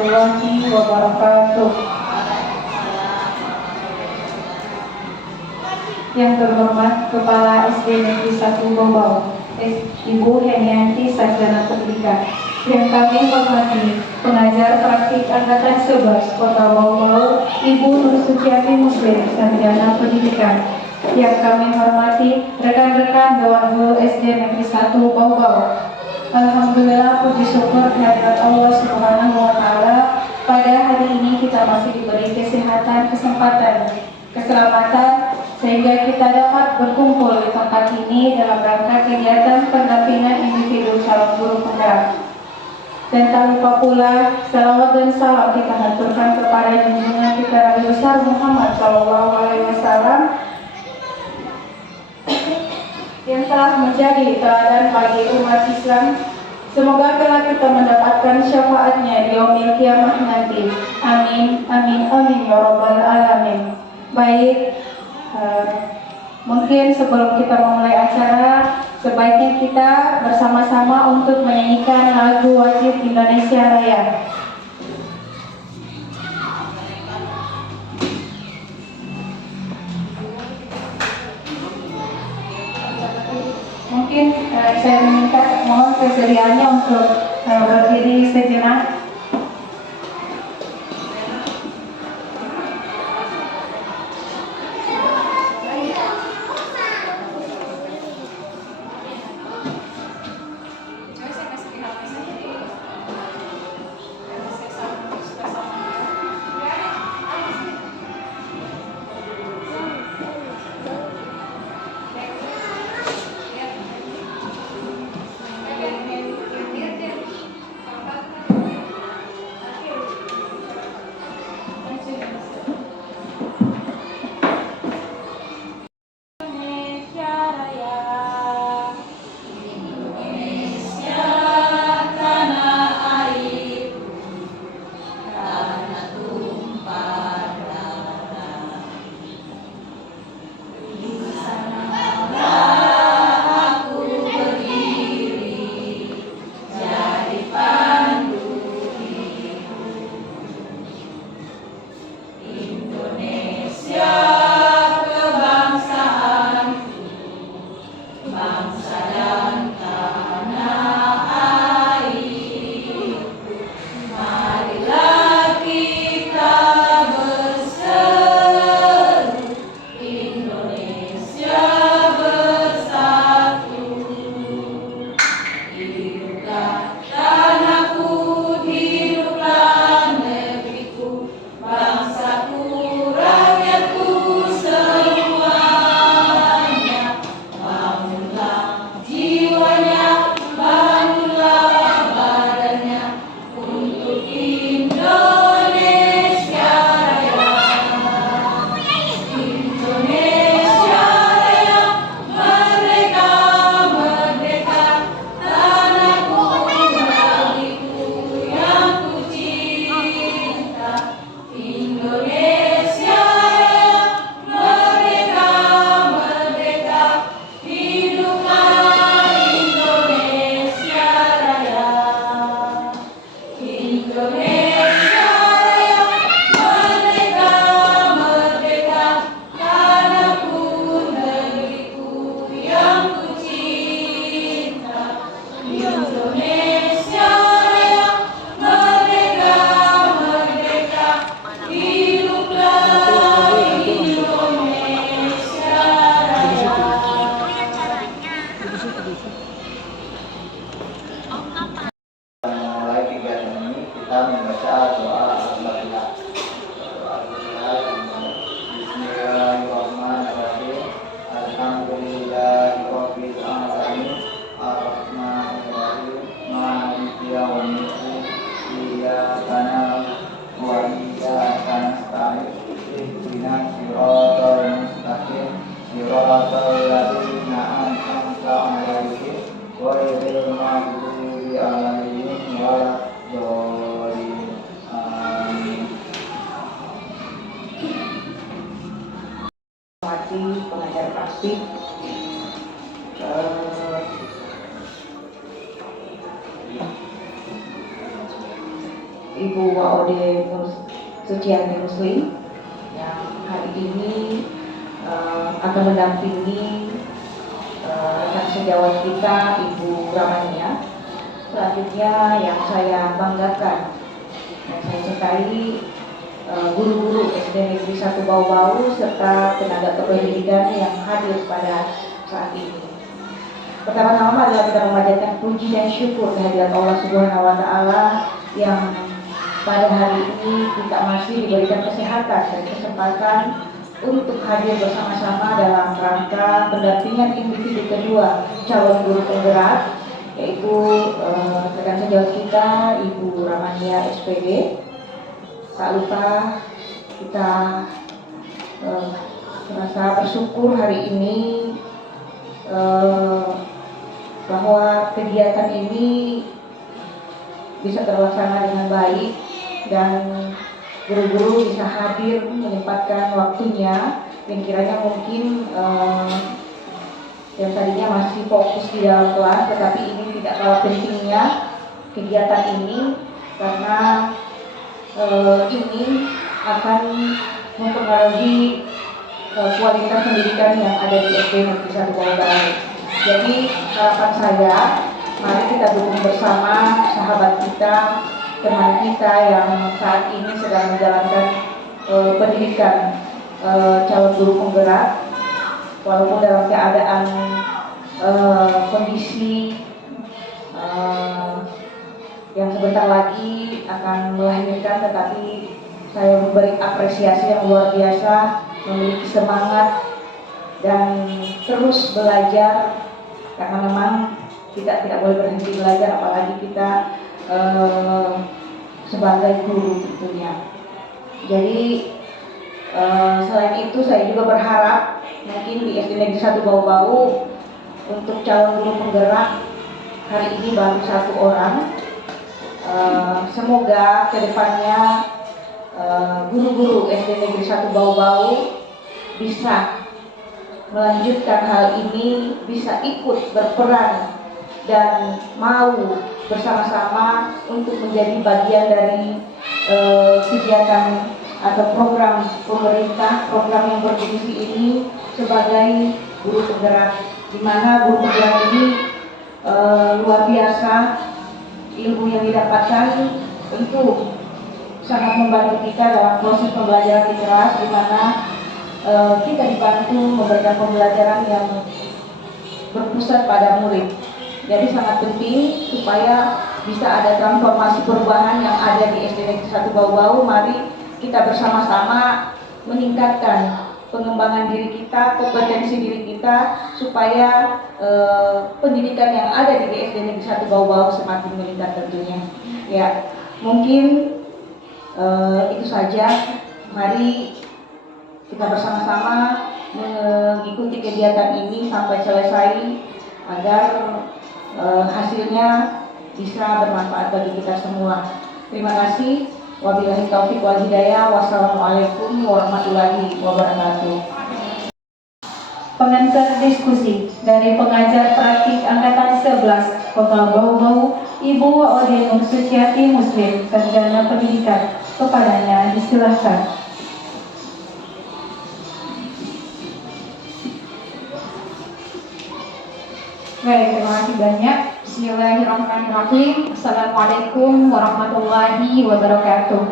warahmatullahi wabarakatuh. Yang terhormat Kepala SD Negeri 1 Bobau, Ibu Henianti Sarjana Pendidikan. Yang kami hormati pengajar praktik Angkatan 11 Kota Bau, Ibu Nur Suciati Muslim Sarjana Pendidikan. Yang kami hormati rekan-rekan Dewan Guru SD Negeri 1 Bau. Alhamdulillah, puji syukur kehadirat Allah Subhanahu wa Ta'ala, pada hari ini kita masih diberi kesehatan, kesempatan, keselamatan, sehingga kita dapat berkumpul di tempat ini dalam rangka kegiatan pendampingan individu calon guru penggerak. Dan tak lupa pula, salawat dan salam kita haturkan kepada junjungan kita Nabi besar Muhammad SAW yang telah menjadi teladan bagi umat Islam. Semoga kelak kita mendapatkan syafaatnya di yaumil kiamah nanti. Amin, amin, amin ya rabbal alamin. Baik, mungkin sebelum kita memulai acara, sebaiknya kita bersama-sama untuk menyanyikan lagu wajib Indonesia Raya. Mungkin saya meminta mohon kesediaannya untuk berdiri sejenak. Pengajar praktik Ibu Waode Suciati Muslim yang hari ini akan mendampingi rekan sejawat kita Ibu Ramania. Selanjutnya yang saya banggakan dan saya cintai guru-guru SD Negeri 1 Bau-Bau serta tenaga kependidikan yang hadir pada saat ini. Pertama-tama adalah kita memanjatkan puji dan syukur kehadirat Allah Subhanahu wa Ta'ala yang pada hari ini kita masih diberikan kesehatan dan kesempatan untuk hadir bersama-sama dalam rangka pendampingan individu kedua calon guru penggerak, yaitu rekan sejawat kita Ibu Ramania SPD. Tak lupa kita merasa bersyukur hari ini bahwa kegiatan ini bisa terlaksana dengan baik dan guru-guru bisa hadir menyempatkan waktunya yang kiranya mungkin yang tadinya masih fokus di dalam kelas, tetapi ini tidak kalah pentingnya kegiatan ini karena ini akan mempengaruhi kualitas pendidikan yang ada di SD Negeri 1 Bau-Bau. Jadi harapan saya, mari kita dukung bersama sahabat kita, teman kita yang saat ini sedang menjalankan pendidikan calon guru penggerak, walaupun dalam keadaan kondisi yang sebentar lagi akan melahirkan, tetapi saya memberi apresiasi yang luar biasa, memiliki semangat dan terus belajar karena memang kita tidak boleh berhenti belajar, apalagi kita sebagai guru tentunya. Jadi selain itu saya juga berharap mungkin di SD Negeri 1 Bau-Bau untuk calon guru penggerak hari ini baru 1 orang. Semoga kedepannya guru-guru SD Negeri 1 Bau-Bau bisa melanjutkan hal ini, bisa ikut berperan dan mau bersama-sama untuk menjadi bagian dari kegiatan atau program pemerintah, program yang berfungsi ini sebagai guru penggerak, di mana guru penggerak ini luar biasa. Ilmu yang didapatkan tentu sangat membantu kita dalam proses pembelajaran di kelas, di mana kita dibantu memberikan pembelajaran yang berpusat pada murid. Jadi sangat penting supaya bisa ada transformasi perubahan yang ada di SD Negeri 1 Bau-Bau. Mari kita bersama-sama meningkatkan pengembangan diri kita, kompetensi diri kita, supaya pendidikan yang ada di SD Negeri 1 Bau-Bau semakin meningkat tentunya. Ya, mungkin itu saja. Mari kita bersama-sama mengikuti kegiatan ini sampai selesai agar hasilnya bisa bermanfaat bagi kita semua. Terima kasih. Wabillahi taufiq wal hidayah. Wassalamualaikum warahmatullahi wabarakatuh. Pengantar diskusi dari pengajar praktik Angkatan 11 Kota Bau-Bau, Ibu Waode Suciati Muslim, Sarjana Pendidikan. Kepadanya disilahkan. Baik, terima kasih banyak. Bismillahirrahmanirrahim. Assalamualaikum warahmatullahi wabarakatuh.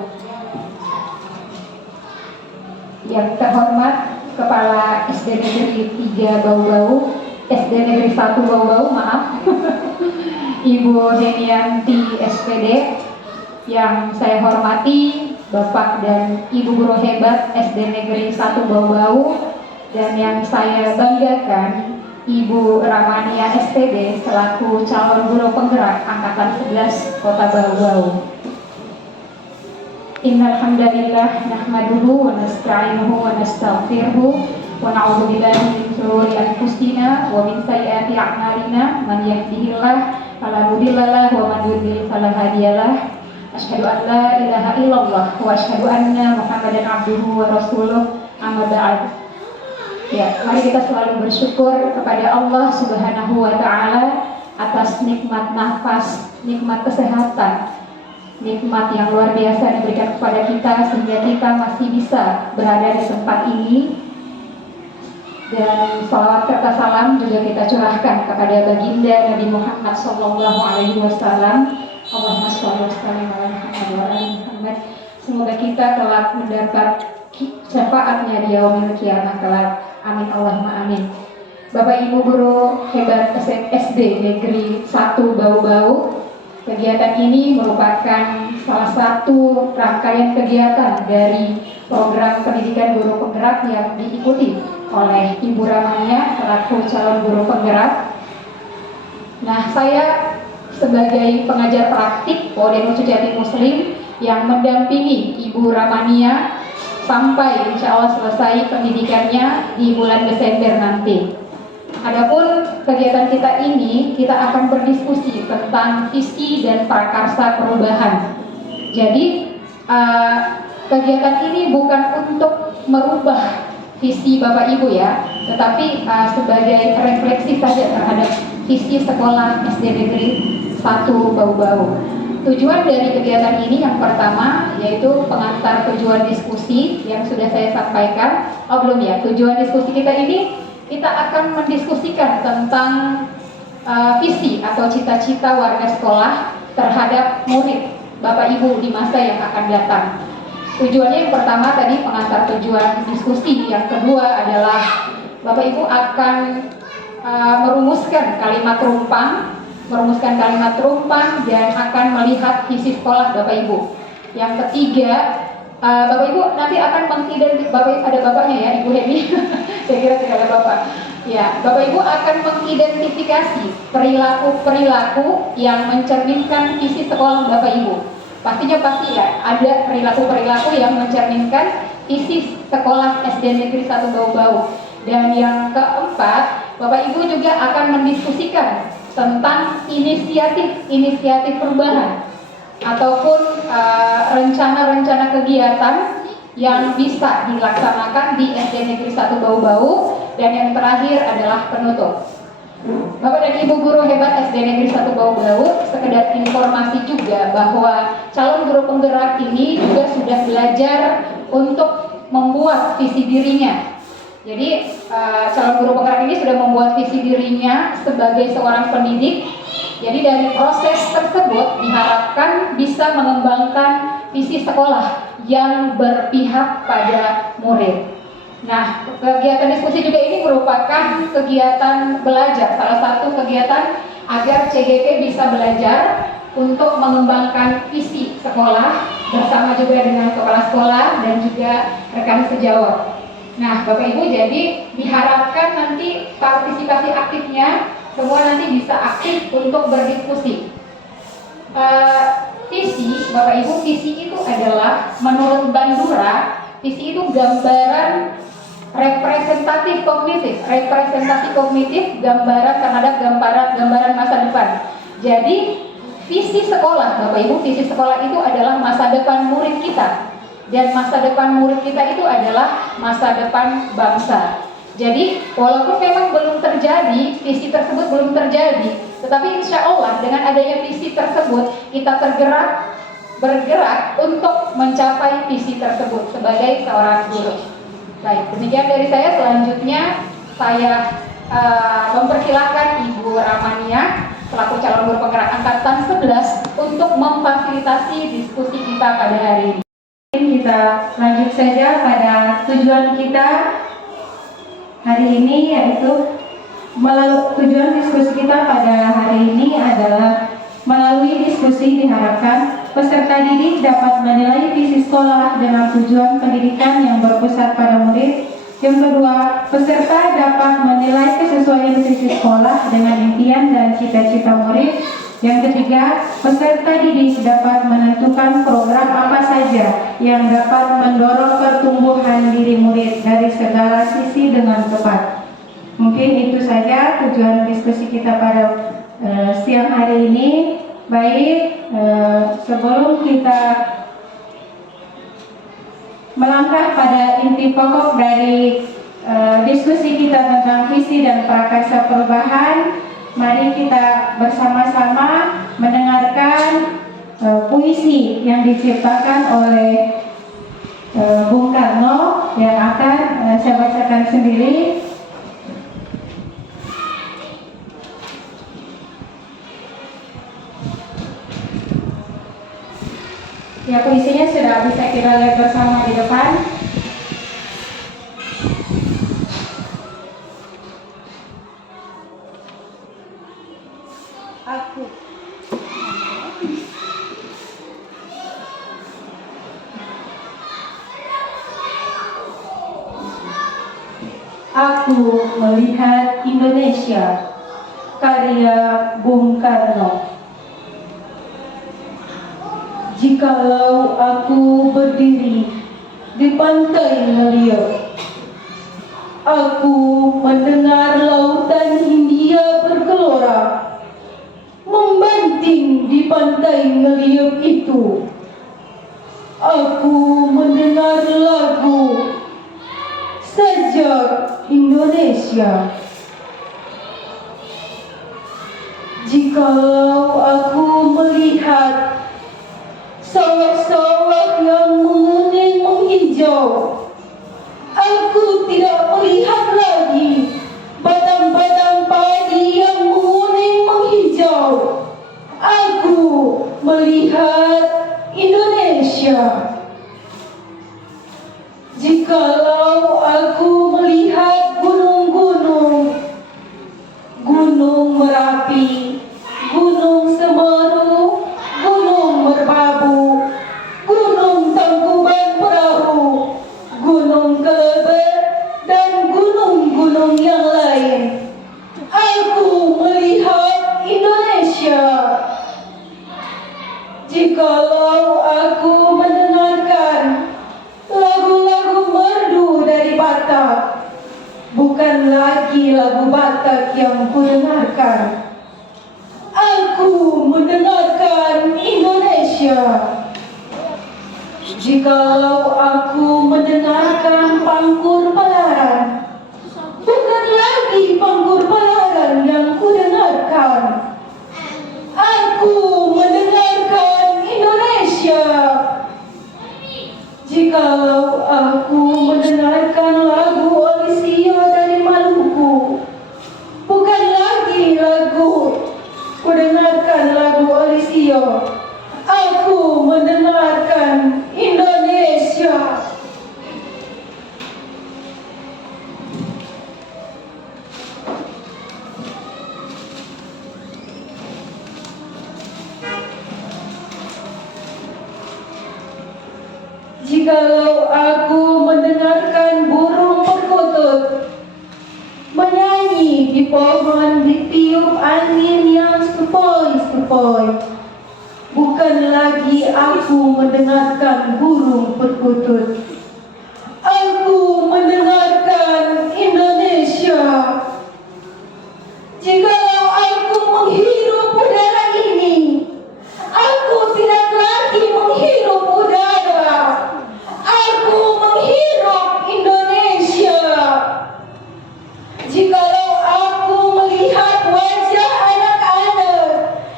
Yang terhormat Kepala SD Negeri 3 Bau-Bau, SD Negeri 1 Bau-Bau, maaf, Ibu Henianti SPD. Yang saya hormati Bapak dan Ibu guru hebat SD Negeri 1 Bau-Bau, dan yang saya banggakan Ibu Ramania SPD selaku calon guru penggerak Angkatan 11 Kota Bau-Bau. Innal hamdalillah nahmaduhu wa nasta'inuhu wa nastaghfiruhu wa na'udzu billahi min shururi anfusina wa min sayyiati a'malina. Man yahdihillah fala mudhillalah wa man yudhlil fala hadiyalah. Asyhadu an la ilaha illallah wa asyhadu anna Muhammadan abduhu wa rasuluh. Amma ba'd. Ya, mari kita selalu bersyukur kepada Allah Subhanahu wa Ta'ala atas nikmat nafas, nikmat kesehatan nikmat yang luar biasa diberikan kepada kita sehingga kita masih bisa berada di tempat ini. Dan salawat serta salam juga kita curahkan kepada baginda Nabi Muhammad SAW. Allahumma sholli wa sallim ala Muhammad wa ali Muhammad. Semoga kita kelak mendapat syafaatnya di yaumil kiamah kelak. Amin Allahumma amin. Bapak Ibu guru hebat SD Negeri 1 Bau-Bau, kegiatan ini merupakan salah satu rangkaian kegiatan dari program pendidikan guru penggerak yang diikuti oleh Ibu Ramania selaku calon guru penggerak. Nah, saya sebagai pengajar praktik Poden Sujati Muslim yang mendampingi Ibu Ramania sampai insya Allah selesai pendidikannya di bulan Desember nanti. Adapun kegiatan kita ini, kita akan berdiskusi tentang visi dan prakarsa perubahan. Jadi, kegiatan ini bukan untuk merubah visi Bapak Ibu ya, tetapi sebagai refleksi saja terhadap visi sekolah SD Negeri 1 Bau-Bau. Tujuan dari kegiatan ini yang pertama yaitu pengantar tujuan diskusi yang sudah saya sampaikan. Oh belum ya, tujuan diskusi kita ini kita akan mendiskusikan tentang visi atau cita-cita warga sekolah terhadap murid Bapak Ibu di masa yang akan datang. Tujuannya yang pertama tadi pengantar tujuan diskusi, yang kedua adalah Bapak Ibu akan merumuskan kalimat rumpang dan akan melihat visi sekolah Bapak Ibu. Yang ketiga, Bapak Ibu nanti akan mengidentifikasi, ada bapaknya ya Ibu Hemi, saya kira tidak ada bapak. Ya, Bapak Ibu akan mengidentifikasi perilaku-perilaku yang mencerminkan visi sekolah Bapak Ibu. Pastinya pasti ya, ada perilaku-perilaku yang mencerminkan visi sekolah SD Negeri 1 Bau-Bau. Dan yang keempat, Bapak Ibu juga akan mendiskusikan tentang inisiatif perubahan ataupun rencana-rencana kegiatan yang bisa dilaksanakan di SD Negeri 1 Bau-Bau. Dan yang terakhir adalah penutup. Bapak dan Ibu guru hebat SD Negeri 1 Bau-Bau, sekedar informasi juga bahwa calon guru penggerak ini juga sudah belajar untuk membuat visi dirinya. Jadi calon guru penggerak ini sudah membuat visi dirinya sebagai seorang pendidik. Jadi dari proses tersebut diharapkan bisa mengembangkan visi sekolah yang berpihak pada murid. Nah, kegiatan diskusi juga ini merupakan kegiatan belajar, salah satu kegiatan agar CGP bisa belajar untuk mengembangkan visi sekolah bersama juga dengan kepala sekolah dan juga rekan sejawat. Nah, Bapak Ibu, jadi diharapkan nanti partisipasi aktifnya semua nanti bisa aktif untuk berdiskusi. Visi, Bapak Ibu, visi itu adalah menurut Bandura, visi itu gambaran representasi kognitif gambaran terhadap gambaran masa depan. Jadi visi sekolah, Bapak Ibu, visi sekolah itu adalah masa depan murid kita, dan masa depan murid kita itu adalah masa depan bangsa. Jadi walaupun memang belum terjadi, visi tersebut belum terjadi, tetapi insya Allah dengan adanya visi tersebut kita bergerak untuk mencapai visi tersebut sebagai seorang guru. Baik, demikian dari saya. Selanjutnya saya mempersilahkan Ibu Ramania selaku calon guru penggerak angkatan 11 untuk memfasilitasi diskusi kita pada hari ini. Kita lanjut saja pada tujuan kita hari ini, yaitu tujuan diskusi kita pada hari ini adalah melalui diskusi diharapkan peserta didik dapat menilai visi sekolah dengan tujuan pendidikan yang berpusat pada murid. Yang kedua, peserta dapat menilai kesesuaian visi sekolah dengan impian dan cita-cita murid. Yang ketiga, peserta didik dapat menentukan program apa saja yang dapat mendorong pertumbuhan diri murid dari segala sisi dengan tepat. Mungkin itu saja tujuan diskusi kita pada siang hari ini. Baik, sebelum kita melangkah pada inti pokok dari diskusi kita tentang visi dan prakarsa perubahan, mari kita bersama-sama mendengarkan puisi yang diciptakan oleh Bung Karno yang akan saya bacakan sendiri. Ya, puisinya sudah bisa kita lihat bersama di depan. Aku melihat Indonesia, karya Bung Karno. Jikalau aku berdiri di pantai Ngeliat, aku mendengar lautan Hindia bergelora, membanting di pantai Ngeliat itu. Aku mendengar lagu Sajak Indonesia. Jikalau aku melihat sawah-sawah yang menguning menghijau, aku tidak melihat lagi batang-batang padi yang menguning menghijau. Aku melihat Indonesia. Jikalau aku melihat gunung-gunung, Gunung Merapi, Gunung Semeru, Gunung Merbabu, Gunung Tangkuban Perahu, Gunung Kelebet, dan gunung-gunung yang lain, aku melihat Indonesia. Jikalau aku mendengarkan lagu-lagu merdu dari Batak, bukan lagi lagu Batak yang kudengarkan, aku mendengarkan Indonesia. Jikalau aku mendengarkan Pangkur Palaran, bukan lagi Pangkur Palaran yang kudengarkan, aku mendengarkan Indonesia. Jikalau aku mendengarkan lagu Olesio dari Maluku, bukan lagi kudengarkan lagu Olesio, aku mendengarkan Indonesia. Jikalau aku mendengarkan burung perkutut menyanyi di pohon ditiup angin yang sepoi-sepoi, bukan lagi aku mendengarkan burung perkutut, aku mendengarkan Indonesia. Jikalau aku menghirup udara ini, aku tidak lagi menghirup udara, aku menghirup Indonesia. Jikalau aku melihat wajah anak-anak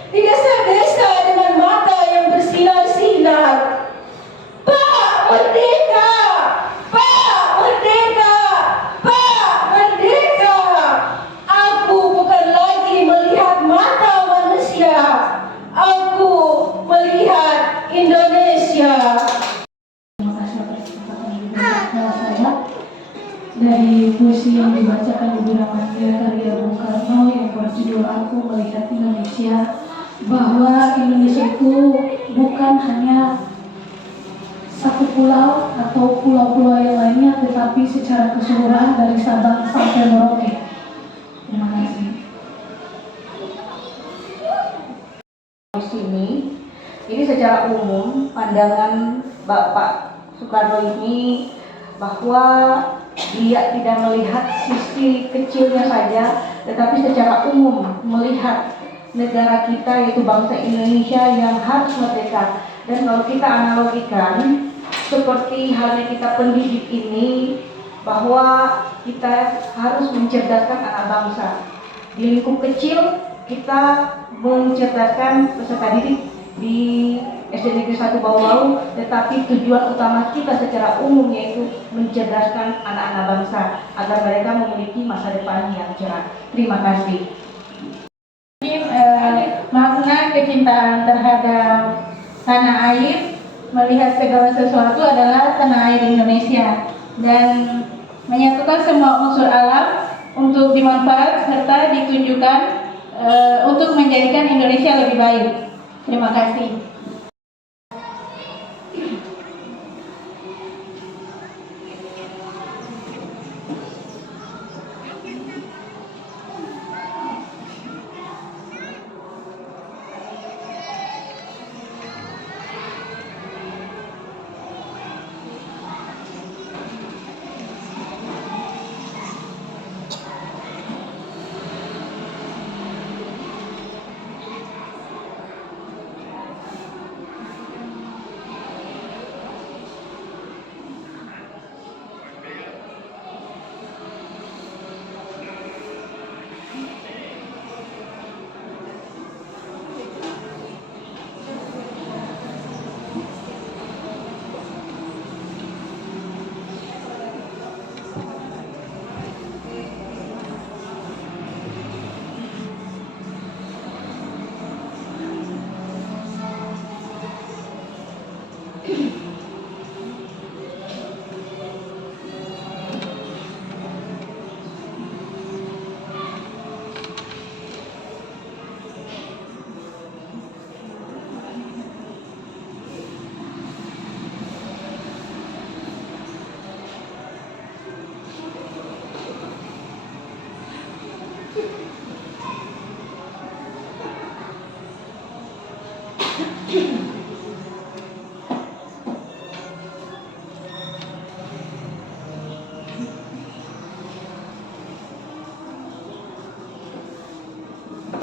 di desa-desa dengan mata yang bersinar-sinar, Pak Merdeka, Pak Merdeka, Pak Merdeka, aku bukan lagi melihat mata manusia, aku melihat Indonesia. Terima kasih atas kesempatan yang diberikan saya. Dari puisi yang dibacakan Ibu Ramadhan karya Bung Karno yang berjudul Aku Melihat Indonesia, bahwa Indonesia itu bukan hanya satu pulau atau pulau-pulau yang lainnya, tetapi secara keseluruhan dari Sabang sampai Merauke. Terima kasih. Di sini, ini secara umum pandangan Bapak Soekarno ini bahwa dia tidak melihat sisi kecilnya saja, tetapi secara umum melihat negara kita yaitu bangsa Indonesia yang harus merdeka. Dan kalau kita analogikan seperti halnya kita pendidik ini, bahwa kita harus mencerdaskan anak bangsa. Di lingkup kecil kita mencerdaskan peserta didik di SD Negeri 1 Bau-Bau, tetapi tujuan utama kita secara umum yaitu mencerdaskan anak-anak bangsa agar mereka memiliki masa depan yang cerah. Terima kasih. Makna kecintaan terhadap tanah air, melihat segala sesuatu adalah tanah air Indonesia, dan menyatukan semua unsur alam untuk dimanfaat serta ditunjukkan untuk menjadikan Indonesia lebih baik. Terima kasih.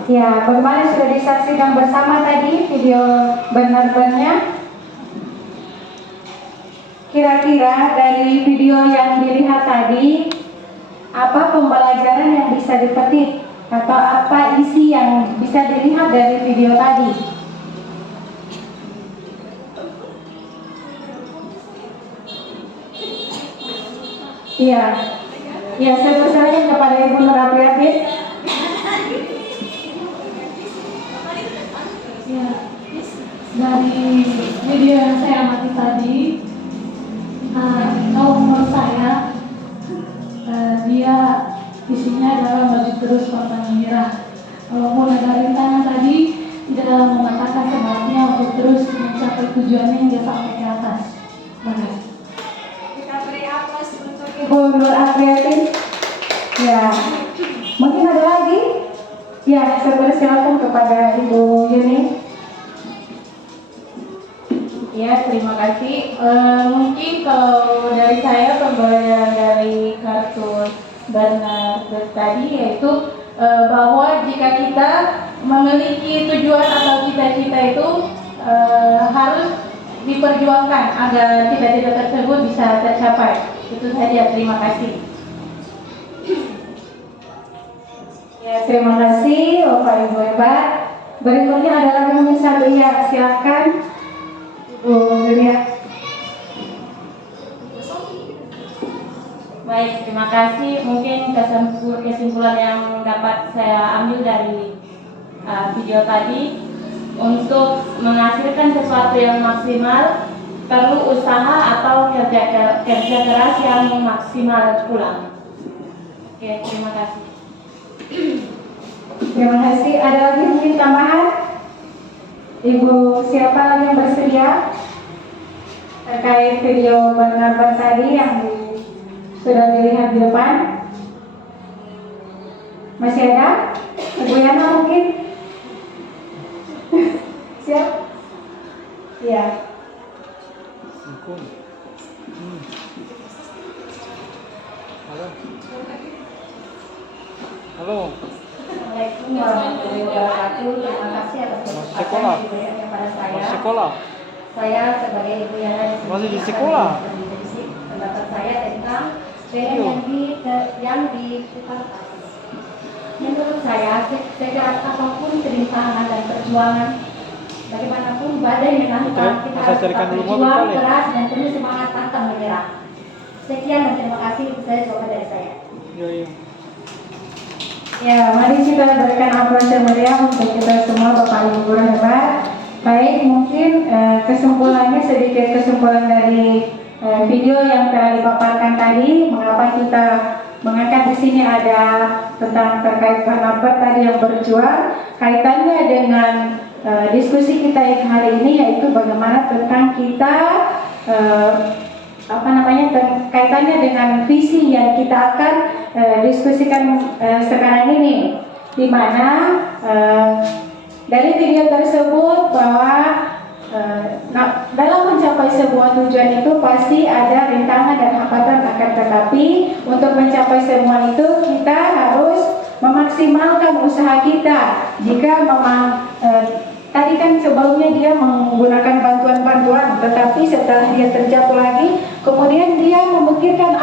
Ya, bagaimana sudah disaksikan bersama tadi video benar-benarnya? Kira-kira dari video yang dilihat tadi, apa pembelajaran yang bisa dipetik atau apa isi yang bisa dilihat dari video tadi? Iya, ya, saya persilakan kepada Ibu Nur Apriatin. Ya, dari video yang saya amati tadi, kalau menurut saya dia isinya adalah maju terus pantang menyerah. Kalau mulai dari rintangan tadi, tidak mengatakan sebaliknya untuk terus mencapai tujuannya hingga sampai ke atas. Bagus. Kita beri aplaus untuk Ibu Nur Apriatin. Ya, mungkin ada lagi? Ya, saya persilakan kepada Ibu Yuni. Ya, terima kasih. Mungkin kalau dari saya pembelajaran dari kartun Bernard tadi yaitu bahwa jika kita memiliki tujuan atau cita-cita itu harus diperjuangkan agar cita-cita tersebut bisa tercapai. Itu saja, terima kasih. Ya, terima kasih Bapak Ibu hebat. Berikutnya adalah yang satu, ya, silakan Ibu Julia. Baik, terima kasih. Mungkin kesimpulan yang dapat saya ambil dari video tadi, untuk menghasilkan sesuatu yang maksimal perlu usaha atau kerja keras yang maksimal pula. Oke, terima kasih. Terima kasih. Ada lagi mungkin tambahan? Ibu siapa lagi yang bersedia terkait video benar tadi yang sudah dilihat di depan? Masih ada? Ibu Yana mungkin? Siap? Ya. Halo. Assalamualaikum warahmatullahi wabarakatuh. Terima kasih atas kesempatan yang diberikan kepada saya. Sekolah. Saya sebagai Ibu Yana Masih di sekolah. Pendapat saya tentang film yang diputarkan. Menurut saya, sekeras apapun kerintangan dan perjuangan bagaimanapun badai menantang, kita harus tetap berjuang keras dan penuh semangat pantang menyerah. Sekian dan terima kasih. Saya coba dari saya. Ya, mari kita berikan aplaus yang meriah untuk kita semua Bapak Ibu guru hebat. Baik, mungkin kesimpulannya sedikit kesimpulan dari video yang telah dipaparkan tadi. Mengapa kita mengangkat di sini ada tentang terkait Hanaper tadi yang berjuang, kaitannya dengan diskusi kita yang hari ini, yaitu bagaimana tentang kita kaitannya dengan visi yang kita akan diskusikan sekarang ini, di mana dari video tersebut bahwa dalam mencapai sebuah tujuan itu pasti ada rintangan dan hambatan, akan tetapi untuk mencapai semua itu kita harus memaksimalkan usaha kita. Jika memang tadi kan sebelumnya dia menggunakan bantuan-bantuan, tetapi setelah dia terjatuh lagi, kemudian dia memikirkan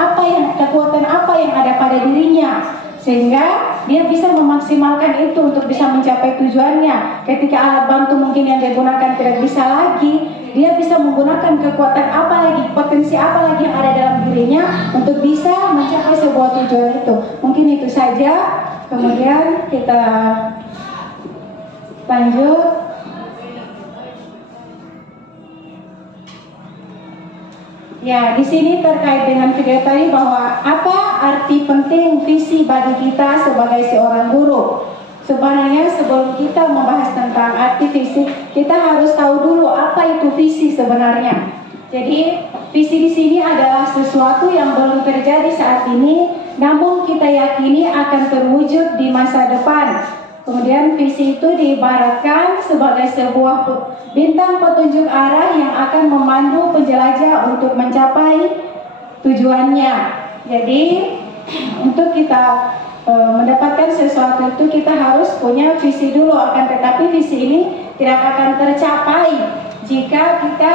kekuatan apa yang ada pada dirinya, sehingga dia bisa memaksimalkan itu untuk bisa mencapai tujuannya. Ketika alat bantu mungkin yang dia gunakan tidak bisa lagi, dia bisa menggunakan kekuatan apa lagi, potensi apa lagi yang ada dalam dirinya untuk bisa mencapai sebuah tujuan itu. Mungkin itu saja. Kemudian kita lanjut. Ya, di sini terkait dengan video tadi bahwa apa arti penting visi bagi kita sebagai seorang guru. Sebenarnya sebelum kita membahas tentang arti visi, kita harus tahu dulu apa itu visi sebenarnya. Jadi visi di sini adalah sesuatu yang belum terjadi saat ini, namun kita yakini akan terwujud di masa depan. Kemudian visi itu diibaratkan sebagai sebuah bintang petunjuk arah yang akan memandu penjelajah untuk mencapai tujuannya. Jadi untuk kita mendapatkan sesuatu itu kita harus punya visi dulu, akan tetapi visi ini tidak akan tercapai jika kita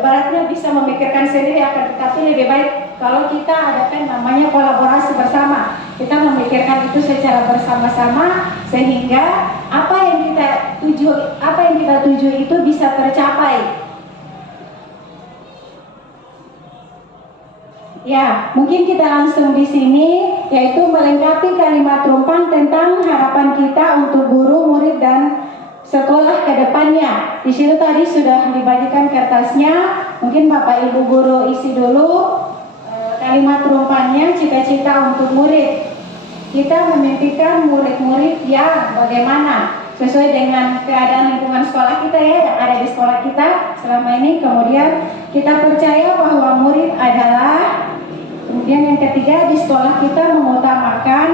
ibaratnya bisa memikirkan sendiri, akan tetapi lebih baik kalau kita adakan namanya kolaborasi bersama. Kita memikirkan itu secara bersama-sama sehingga apa yang kita tuju itu bisa tercapai. Ya, mungkin kita langsung di sini, yaitu melengkapi kalimat rumpang tentang harapan kita untuk guru, murid, dan sekolah ke depannya. Di situ tadi sudah dibagikan kertasnya, mungkin Bapak Ibu guru isi dulu kalimat rumpangnya, cita-cita untuk murid. Kita memimpikan murid-murid yang bagaimana sesuai dengan keadaan lingkungan sekolah kita ya, yang ada di sekolah kita selama ini. Kemudian kita percaya bahwa murid adalah, kemudian yang ketiga, di sekolah kita mengutamakan.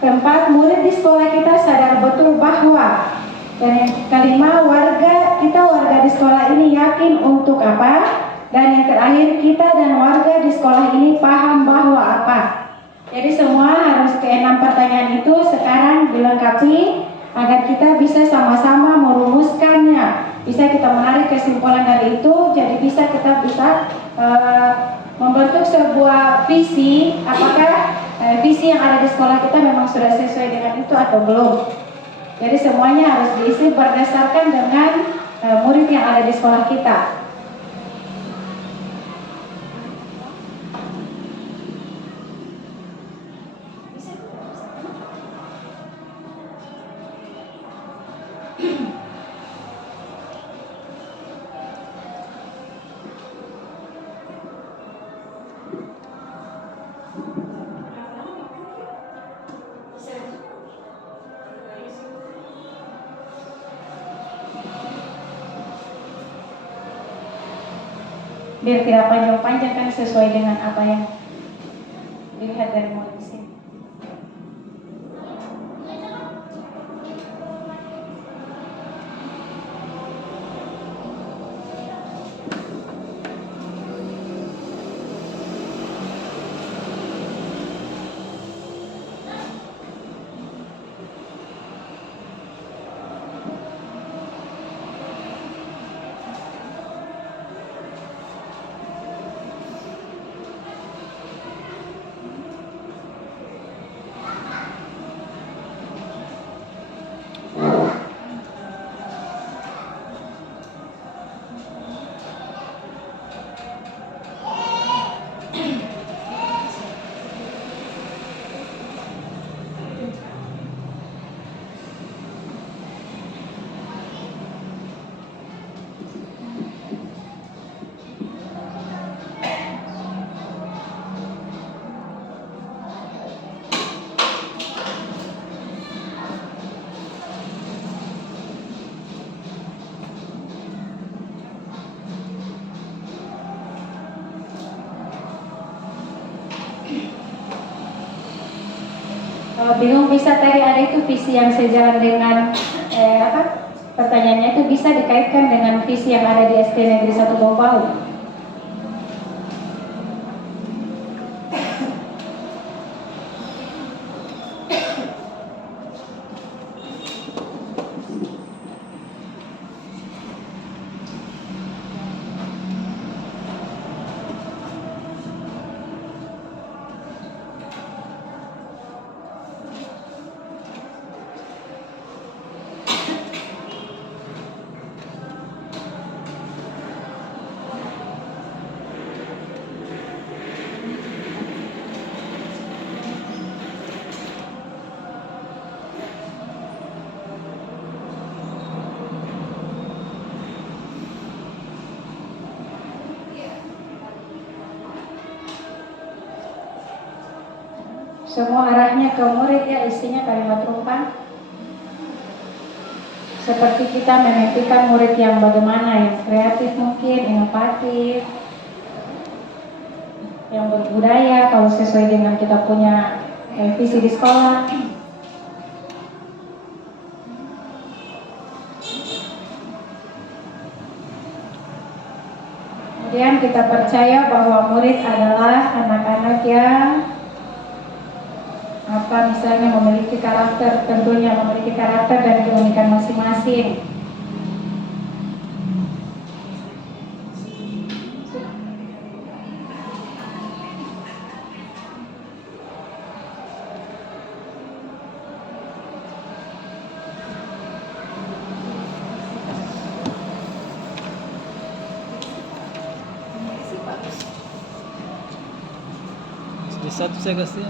Keempat, murid di sekolah kita sadar betul bahwa. Dan yang kelima, warga di sekolah ini yakin untuk apa. Dan yang terakhir, kita dan warga di sekolah ini paham bahwa apa. Jadi semua harus keenam pertanyaan itu sekarang dilengkapi agar kita bisa sama-sama merumuskannya. Bisa kita menarik kesimpulan dari itu, jadi kita bisa membentuk sebuah visi. Apakah visi yang ada di sekolah kita memang sudah sesuai dengan itu atau belum. Jadi semuanya harus diisi berdasarkan dengan murid yang ada di sekolah kita. Biar tidak panjang-panjang kan sesuai dengan apa yang dilihat dari murid di sini. Kalau bingung bisa tadi ada itu visi yang sejalan dengan pertanyaannya itu bisa dikaitkan dengan visi yang ada di SD Negeri 1 Bau-Bau. Semua arahnya ke murid ya, isinya kalimat rumpang. Seperti kita memimpikan murid yang bagaimana, yang kreatif mungkin, inovatif, yang berbudaya kalau sesuai dengan kita punya visi di sekolah. Kemudian kita percaya bahwa murid adalah anak-anak yang misalnya memiliki karakter, tentunya memiliki karakter dan keunikan masing-masing. Di satu saya kasih.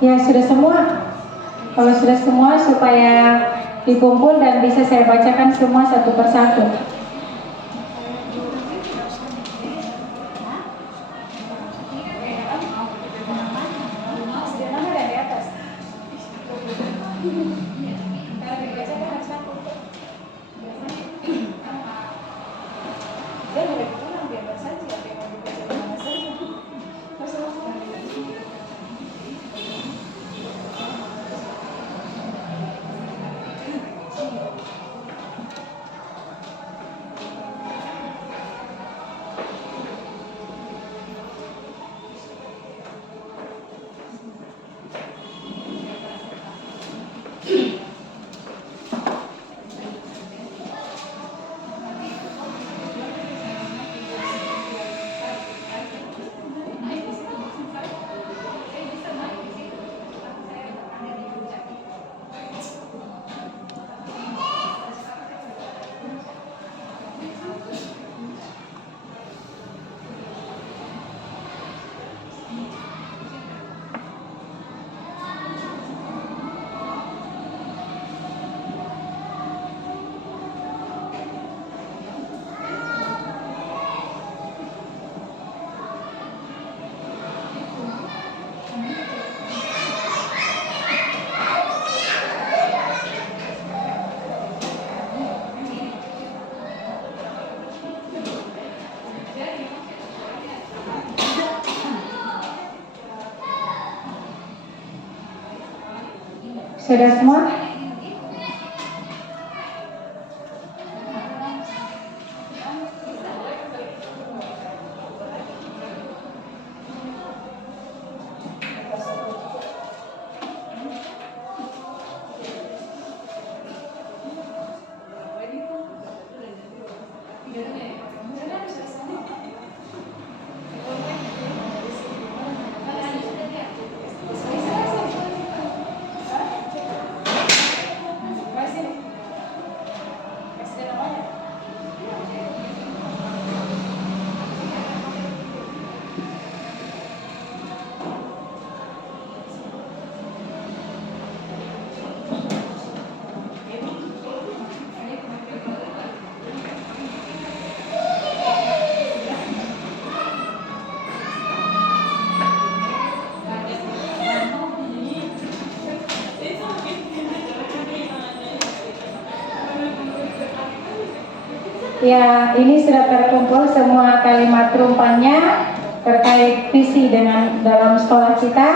Ya sudah semua. Kalau sudah semua supaya dikumpul dan bisa saya bacakan semua satu persatu. Sudah semua? Ya, ini sudah terkumpul semua kalimat rumpannya terkait visi dalam sekolah kita.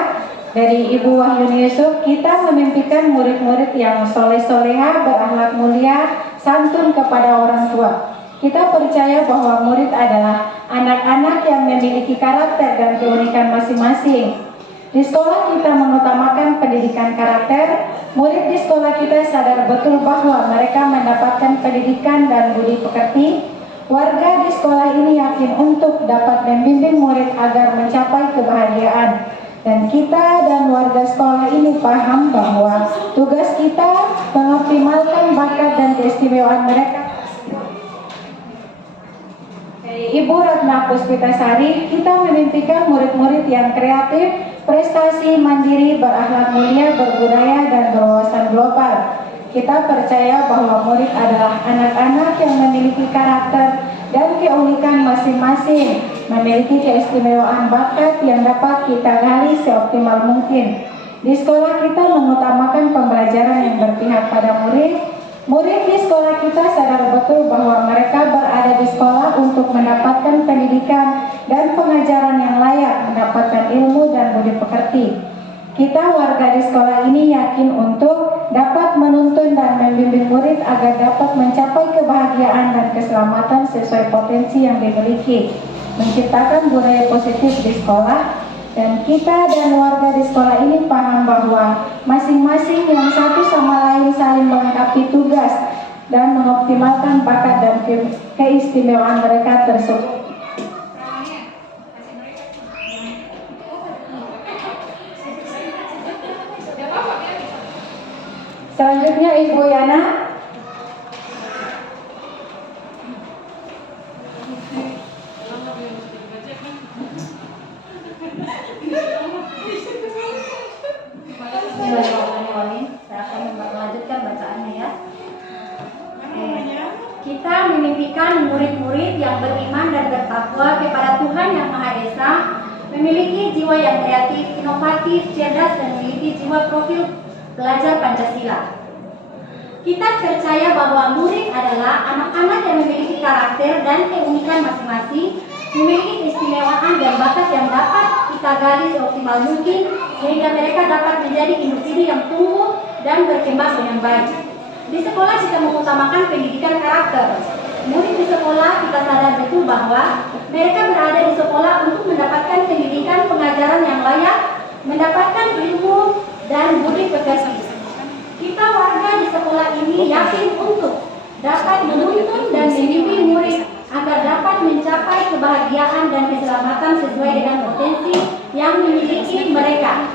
Dari Ibu Wahyuni Yusuf, kita memimpikan murid-murid yang soleh-soleha, berakhlak mulia, santun kepada orang tua. Kita percaya bahwa murid adalah anak-anak yang memiliki karakter dan keunikan masing-masing. Di sekolah kita mengutamakan pendidikan karakter. Murid di sekolah kita sadar betul bahwa mereka mendapatkan pendidikan dan budi pekerti. Warga di sekolah ini yakin untuk dapat membimbing murid agar mencapai kebahagiaan. Dan kita dan warga sekolah ini paham bahwa tugas kita mengoptimalkan bakat dan keistimewaan mereka. Ibu Ratna Puspitasari, kita memimpikan murid-murid yang kreatif, prestasi, mandiri, berakhlak mulia, berbudaya, dan berwawasan global. Kita percaya bahwa murid adalah anak-anak yang memiliki karakter dan keunikan masing-masing, memiliki keistimewaan bakat yang dapat kita gali seoptimal mungkin. Di sekolah kita mengutamakan pembelajaran yang berpihak pada murid. Murid di sekolah kita sadar betul bahwa mereka berada di sekolah untuk mendapatkan pendidikan dan pengajaran yang layak, mendapatkan ilmu dan budi pekerti. Kita warga di sekolah ini yakin untuk dapat menuntun dan membimbing murid agar dapat mencapai kebahagiaan dan keselamatan sesuai potensi yang dimiliki, menciptakan budaya positif di sekolah. Dan kita dan warga di sekolah ini paham bahwa masing-masing yang satu sama lain saling melengkapi tugas dan mengoptimalkan bakat dan keistimewaan mereka tersebut. Selanjutnya Ibu Yana. Bismillahirrahmanirrahim. Saya akan melanjutkan bacaannya ya. Kita memimpikan murid-murid yang beriman dan bertakwa kepada Tuhan Yang Maha Esa, memiliki jiwa yang kreatif, inovatif, cerdas, dan memiliki jiwa profil belajar Pancasila. Kita percaya bahwa murid adalah anak-anak yang memiliki karakter dan keunikan masing-masing, memiliki keistimewaan dan bakat yang dapat kita gali seoptimal mungkin sehingga mereka dapat menjadi individu yang tumbuh dan berkembang dengan baik. Di sekolah kita mengutamakan pendidikan karakter. Murid di sekolah kita sadar betul bahwa mereka berada di sekolah untuk mendapatkan pendidikan pengajaran yang layak, mendapatkan ilmu dan budi pekerti. Kita warga di sekolah ini yakin untuk dapat menuntun dan membimbing murid agar dapat mencapai kebahagiaan dan keselamatan sesuai dengan potensi yang dimiliki mereka.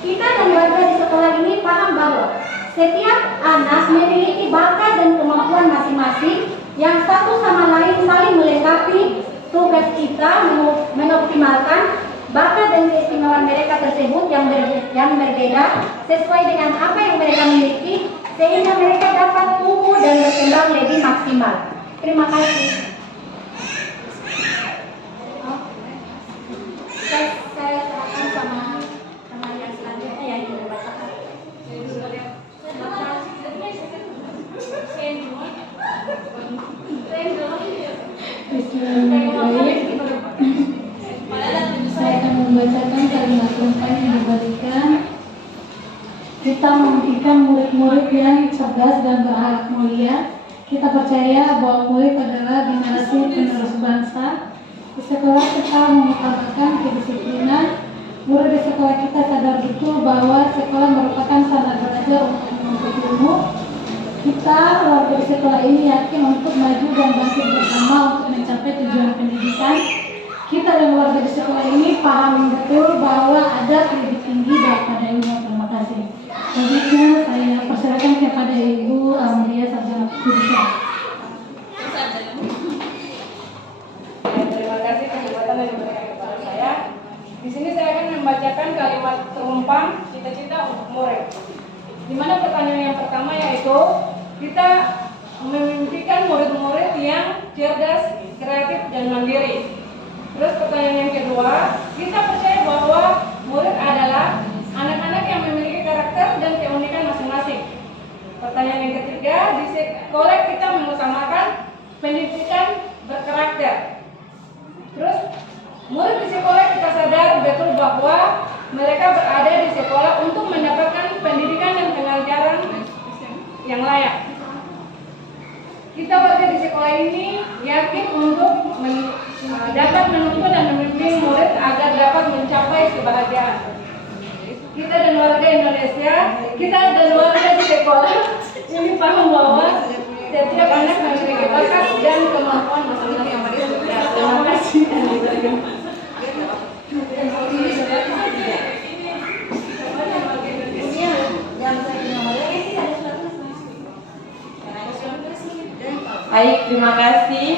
Kita dan warga di sekolah ini paham bahwa setiap anak memiliki bakat dan kemampuan masing-masing yang satu sama lain saling melengkapi. Tugas kita mengoptimalkan bakat dan keistimewaan mereka tersebut yang berbeda sesuai dengan apa yang mereka miliki sehingga mereka dapat tumbuh dan berkembang lebih maksimal. Terima kasih. Saya serahkan sama teman yang selanjutnya yang ingin membacakan. Bismillahirrahmanirrahim. Saya akan membacakan kalimat rumpan yang diberikan. Kita memimpikan murid-murid yang cerdas dan berakhlak mulia. Kita percaya bahwa murid adalah generasi penerus bangsa. Di sekolah kita mengutamakan kedisiplinan. Murid di sekolah kita sadar betul bahwa sekolah merupakan sarana belajar untuk menuntut ilmu. Kita warga di sekolah ini yakin untuk maju dan bangkit bersama untuk mencapai tujuan pendidikan. Kita dan warga di sekolah ini paham betul bahwa ada lebih tinggi daripada ilmu. Terima kasih. Selanjutnya saya persilakan kepada Ibu Amalia Sarjana Jurusan. Terima kasih kesempatan yang diberikan kepada saya. Di sini saya akan membacakan kalimat terumpan cita-cita untuk murid. Di mana pertanyaan yang pertama yaitu kita memimpikan murid-murid yang cerdas, kreatif, dan mandiri. Terus pertanyaan yang kedua, kita percaya bahwa murid adalah anak-anak yang memiliki karakter dan keunikan masing-masing. Pertanyaan yang ketiga, di sekolah kita mengutamakan pendidikan berkarakter. Terus murid di sekolah kita sadar betul bahwa mereka berada di sekolah untuk mendapatkan pendidikan dan pengajaran yang layak. Kita warga di sekolah ini yakin untuk dapat menuntun dan membimbing murid agar dapat mencapai kebahagiaan. Kita dan warga Indonesia, kita dan warga di sekolah ini paham bahwa setiap anak memiliki bakat dan kemampuan masing-masing. Terima kasih. Baik, terima kasih.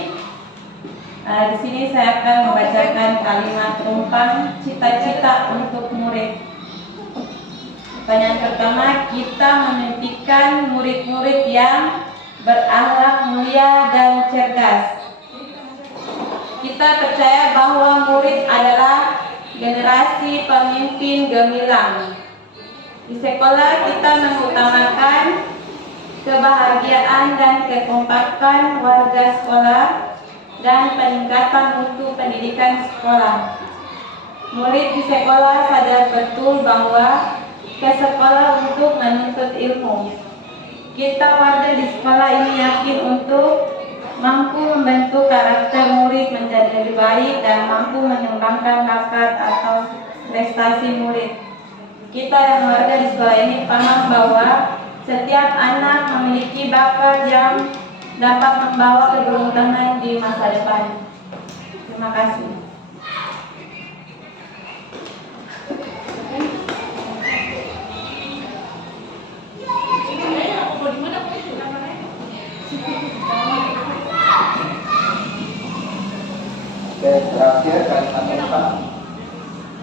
Di sini saya akan membacakan kalimat tumpang cita-cita untuk murid. Pertanyaan pertama, kita memimpikan murid-murid yang berakhlak mulia dan cerdas. Kita percaya bahwa murid adalah generasi pemimpin gemilang. Di sekolah kita mengutamakan kebahagiaan dan kekompakan warga sekolah dan peningkatan mutu pendidikan sekolah. Murid di sekolah sadar betul bahwa ke sekolah untuk menuntut ilmu. Kita warga di sekolah ini yakin untuk mampu membentuk karakter murid menjadi lebih baik dan mampu mengembangkan bakat atau prestasi murid. Kita yang warga di sekolah ini paham bahwa setiap anak memiliki bakat yang dapat membawa keberuntungan di masa depan. Terima kasih. Dan terakhir kalimat tumpang,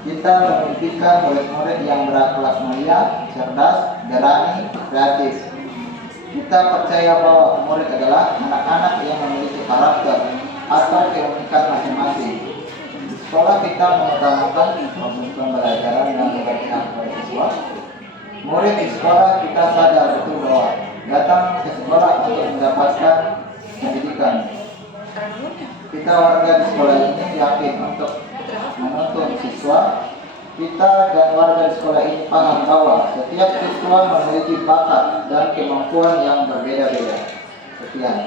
kita memimpikan murid-murid yang berakhlak mulia, cerdas, berani, kreatif. Kita percaya bahwa murid adalah anak-anak yang memiliki karakter atau keunikan masing-masing. Di sekolah kita mengutamakan proses pembelajaran dan pembelajaran pada siswa. Murid di sekolah kita sadar betul bahwa datang ke sekolah untuk mendapatkan pendidikan. Kita warga di sekolah ini yakin untuk menuntun siswa. Kita dan warga di sekolah ini paham bahwa setiap siswa memiliki bakat dan kemampuan yang berbeda-beda. Sekian.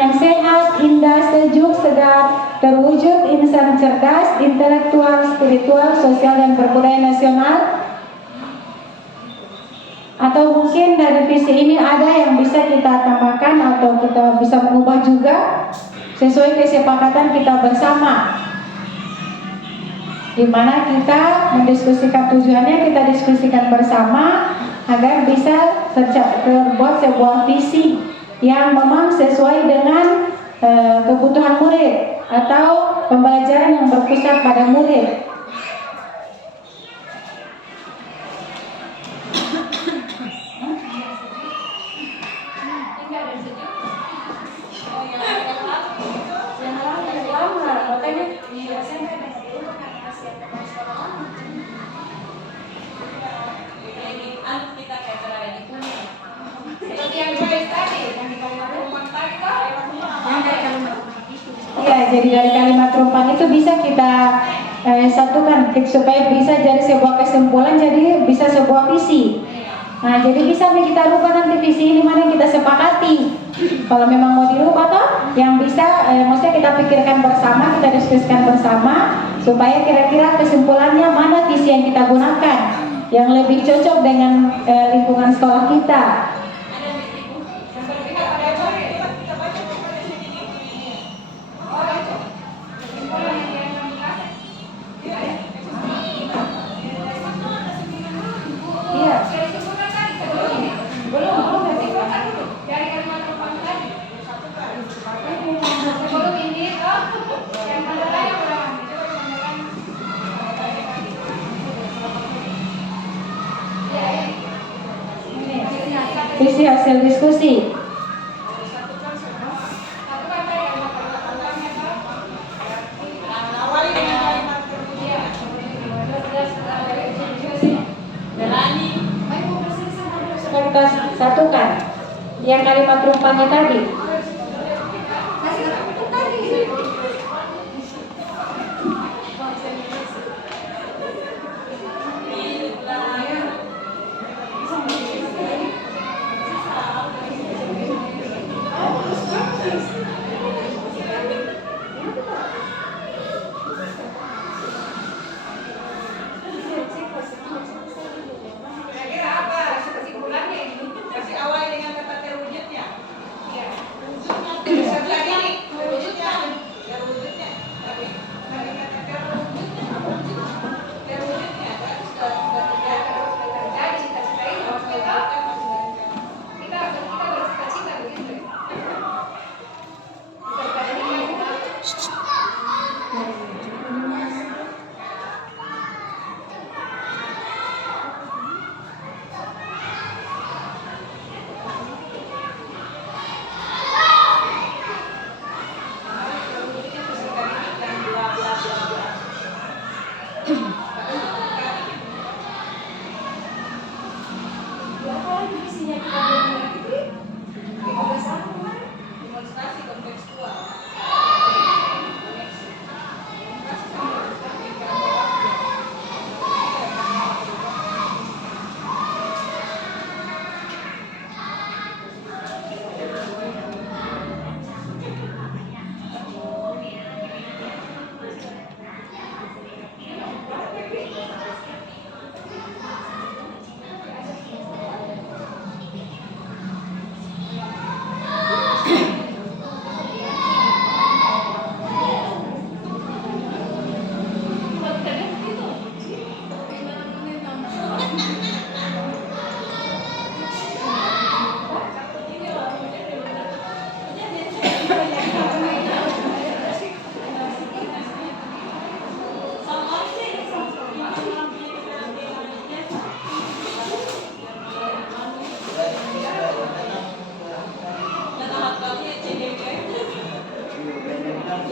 Yang sehat, indah, sejuk, segar, terwujud insan cerdas, intelektual, spiritual, sosial, dan berbudaya nasional. Atau mungkin dari visi ini ada yang bisa kita tambahkan atau kita bisa mengubah juga sesuai kesepakatan kita bersama, di mana kita mendiskusikan tujuannya, kita diskusikan bersama agar bisa terbuat sebuah visi yang memang sesuai dengan kebutuhan murid atau pembelajaran yang berpusat pada murid. Ya, jadi dari kalimat tumpang itu bisa kita satukan supaya bisa jadi sebuah kesimpulan, jadi bisa sebuah visi. Nah, jadi bisa kita rubah nanti visi ini mana yang kita sepakati. Kalau memang mau dirubah toh, yang bisa maksudnya kita pikirkan bersama, kita diskusikan bersama supaya kira-kira kesimpulannya mana visi yang kita gunakan yang lebih cocok dengan lingkungan sekolah kita. Visi hasil diskusi. Kita satukan. yang kalimat rumpanya tadi.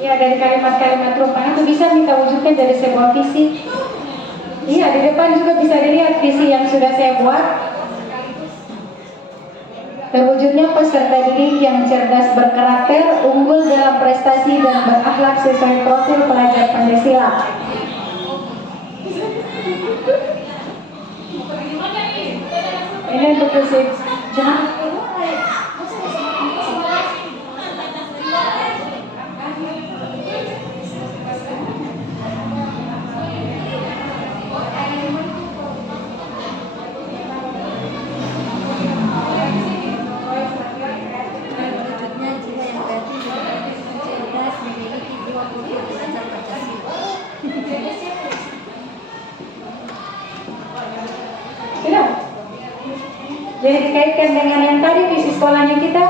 Ya, dari kalimat-kalimat rumpaan itu bisa kita wujudkan dari sebuah visi. Iya, di depan juga bisa dilihat visi yang sudah saya buat. Terwujudnya peserta didik yang cerdas berkarakter, unggul dalam prestasi dan berakhlak sesuai profil pelajar Pancasila. Ini untuk visi. Jangan. Sudah. Jadi dikaitkan dengan yang tadi visi sekolahnya kita.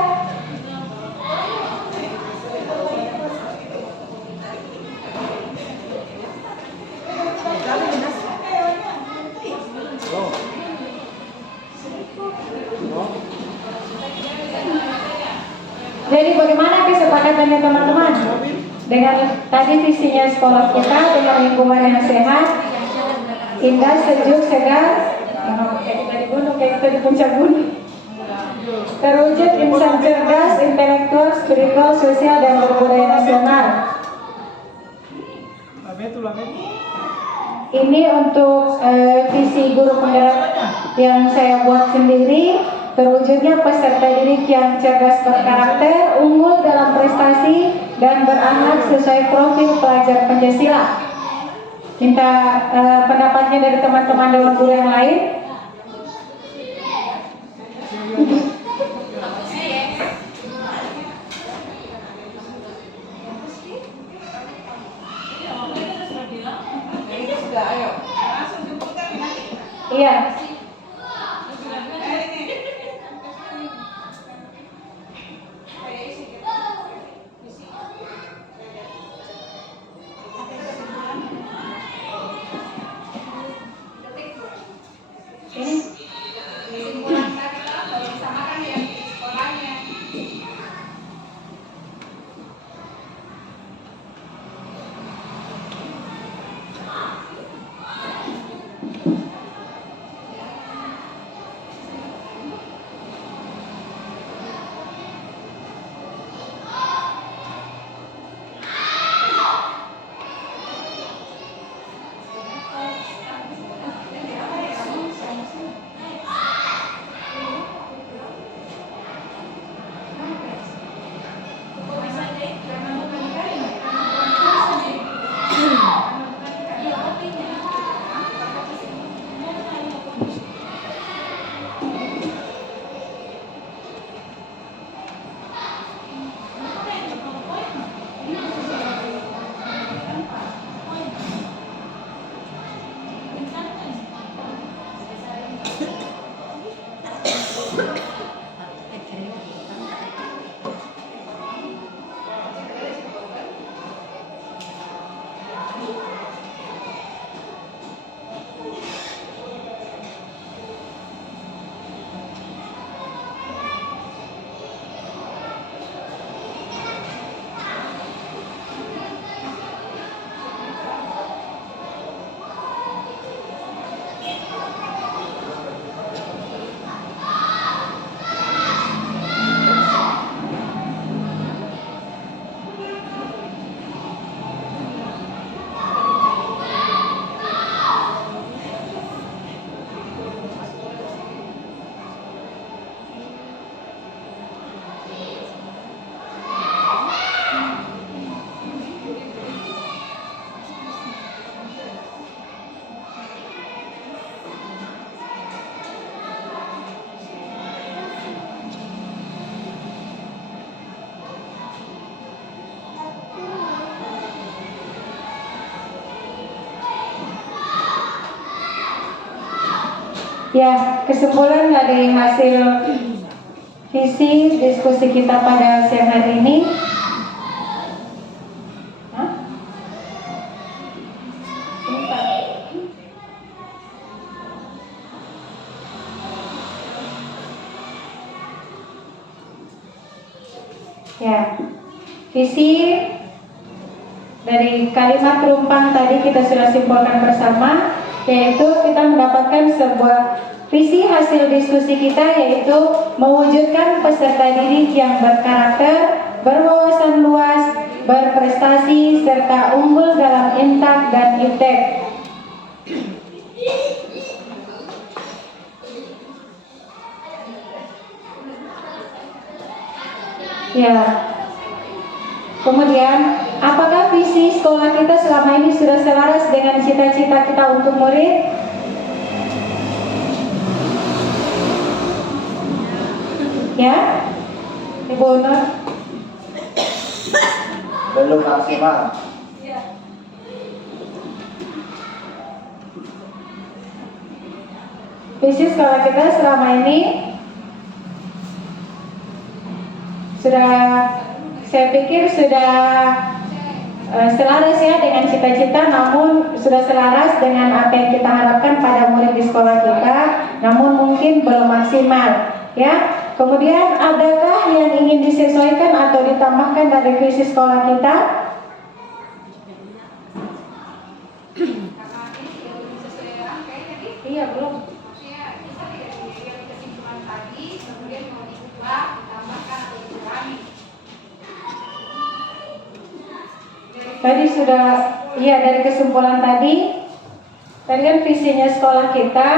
Jadi bagaimana kesepakatannya teman-teman? Dengan tadi visinya sekolah kita dengan lingkungan yang sehat, indah, sejuk, segar, kayak kita di gunung, kayak kita di puncak gunung. Terwujud insan cerdas, intelektual, spiritual, sosial, dan berbudaya nasional. Ini untuk visi guru penggerak yang saya buat sendiri. Terwujudnya peserta didik yang cerdas berkarakter, unggul dalam prestasi, dan berakhlak sesuai profil pelajar Pancasila. Minta pendapatnya dari teman-teman dewan guru yang lain. Iya. Ya, kesimpulan dari hasil visi diskusi kita pada siang hari ini. Hah? Ya, visi dari kalimat perumpamaan tadi kita sudah simpulkan bersama, yaitu kita mendapatkan sebuah visi hasil diskusi kita, yaitu mewujudkan peserta didik yang berkarakter, berwawasan luas, berprestasi, serta unggul dalam intak dan iptek. Ya. Kemudian, apakah visi sekolah kita selama ini sudah selaras dengan cita-cita kita untuk murid? Ya, Ibu Nur? Belum maksimal. Visi sekolah kita selama ini sudah, saya pikir sudah selaras ya dengan cita-cita, namun sudah selaras dengan apa yang kita harapkan pada murid di sekolah kita, namun mungkin belum maksimal ya. Kemudian adakah yang ingin disesuaikan atau ditambahkan dari visi sekolah kita? Iya, belum. Tadi sudah, iya, dari kesimpulan tadi kan visinya sekolah kita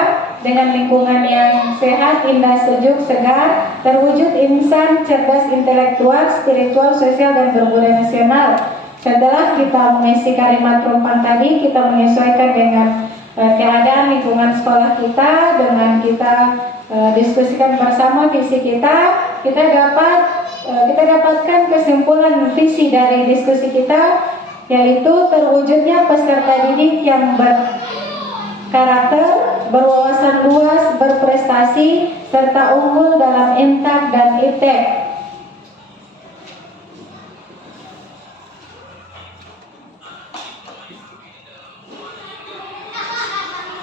dengan lingkungan yang sehat, indah, sejuk, segar, terwujud insan cerdas, intelektual, spiritual, sosial, dan berbudaya nasional. Setelah kita mengisi kalimat perumpamaan tadi, kita menyesuaikan dengan keadaan lingkungan sekolah kita, dengan kita diskusikan bersama visi kita dapatkan kesimpulan visi dari diskusi kita, yaitu terwujudnya peserta didik yang berkarakter, berwawasan luas, berprestasi, serta unggul dalam intak dan iptek.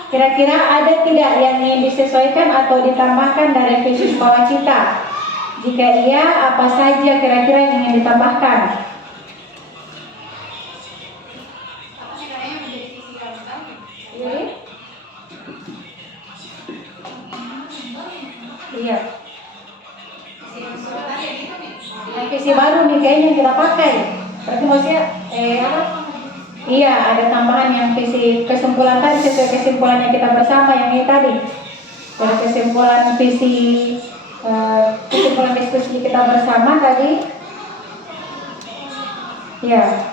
Kira-kira ada tidak yang ingin disesuaikan atau ditambahkan dari visi sekolah kita? Jika iya, apa saja kira-kira yang ingin ditambahkan? Iya. Visi baru nih kayaknya kita pakai. Berarti maksudnya apa? Iya, ada tambahan yang visi kesimpulan tadi sesuai kesimpulannya kita bersama yang ini tadi. Dari kesimpulan visi kesimpulan diskusi kita bersama tadi. Ya.